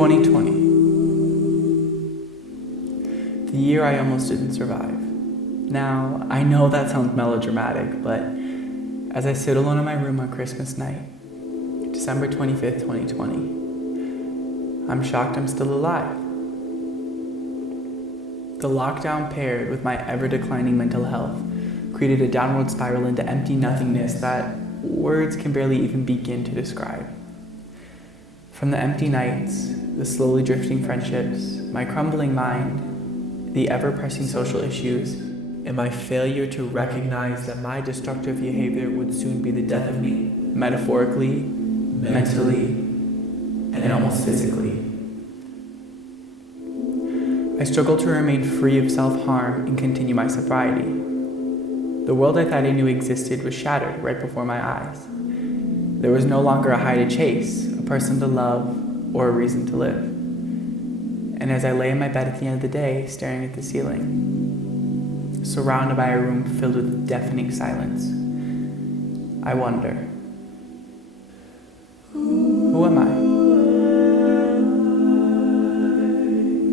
2020. The year I almost didn't survive. Now, I know that sounds melodramatic, but as I sit alone in my room on Christmas night, December 25th, 2020, I'm shocked I'm still alive. The lockdown paired with my ever-declining mental health created a downward spiral into empty nothingness that words can barely even begin to describe. From the empty nights, the slowly drifting friendships, my crumbling mind, the ever-pressing social issues, and my failure to recognize that my destructive behavior would soon be the death of me, metaphorically, mentally, and almost physically. I struggled to remain free of self-harm and continue my sobriety. The world I thought I knew existed was shattered right before my eyes. There was no longer a high to chase, a person to love, or a reason to live. And as I lay in my bed at the end of the day, staring at the ceiling, surrounded by a room filled with deafening silence, I wonder, who am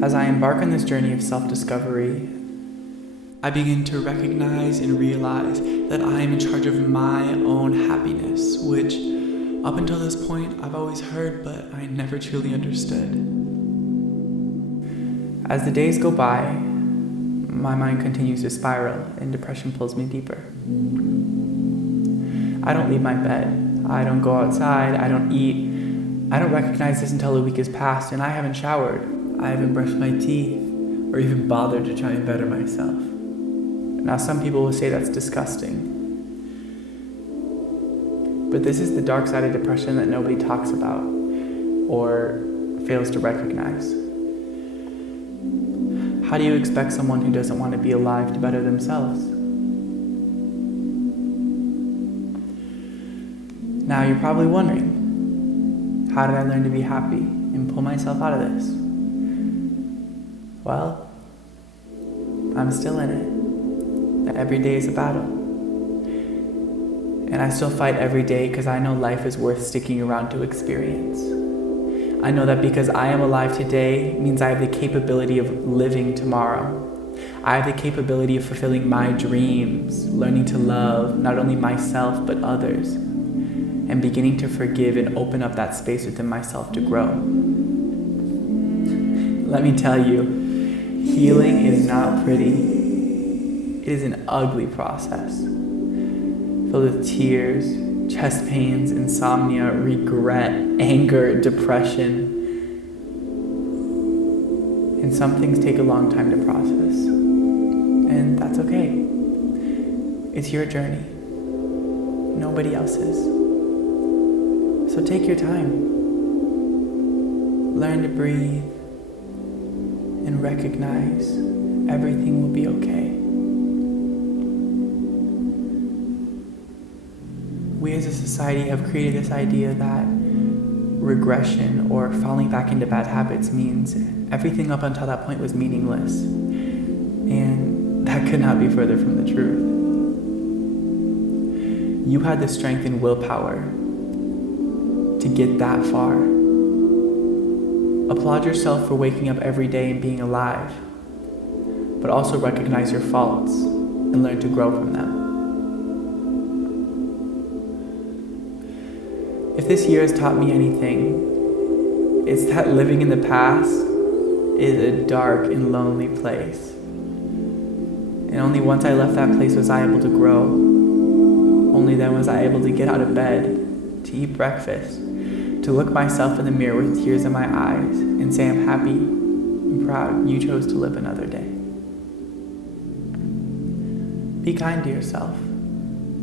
I? As I embark on this journey of self-discovery, I begin to recognize and realize that I am in charge of my own happiness, which up until this point I've always heard, but I never truly understood. As the days go by, my mind continues to spiral and depression pulls me deeper. I don't leave my bed, I don't go outside, I don't eat. I don't recognize this until a week has passed and I haven't showered. I haven't brushed my teeth or even bothered to try and better myself. Now some people will say that's disgusting. But this is the dark side of depression that nobody talks about or fails to recognize. How do you expect someone who doesn't want to be alive to better themselves? Now you're probably wondering, how did I learn to be happy and pull myself out of this? Well, I'm still in it. Every day is a battle. And I still fight every day because I know life is worth sticking around to experience. I know that because I am alive today means I have the capability of living tomorrow. I have the capability of fulfilling my dreams, learning to love not only myself but others, and beginning to forgive and open up that space within myself to grow. Let me tell you, healing is not pretty. It is an ugly process, filled with tears, chest pains, insomnia, regret, anger, depression. And some things take a long time to process. And that's okay. It's your journey, nobody else's. So take your time. Learn to breathe and recognize everything will be okay. We as a society have created this idea that regression or falling back into bad habits means everything up until that point was meaningless. And that could not be further from the truth. You had the strength and willpower to get that far. Applaud yourself for waking up every day and being alive, but also recognize your faults and learn to grow from them. If this year has taught me anything, it's that living in the past is a dark and lonely place. And only once I left that place was I able to grow. Only then was I able to get out of bed, to eat breakfast, to look myself in the mirror with tears in my eyes and say I'm happy and proud you chose to live another day. Be kind to yourself,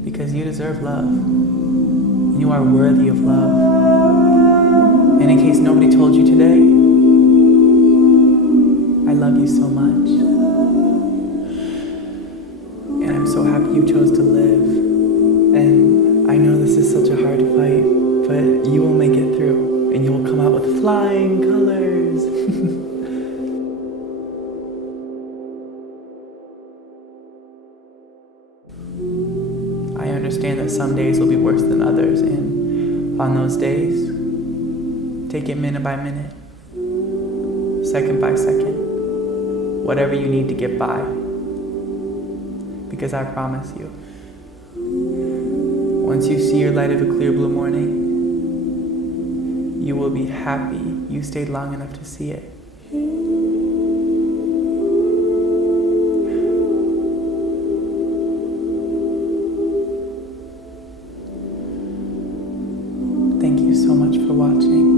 because you deserve love. You are worthy of love. And in case nobody told you today, I love you so much. And I'm so happy you chose to live. And I know this is such a hard fight, but you will make it through, and you will come out with flying colors. I understand that some days will be worse than others, and on those days, take it minute by minute. second by second, whatever you need to get by. Because I promise you, once you see your light of a clear blue morning, you will be happy you stayed long enough to see it. Thank you so much for watching.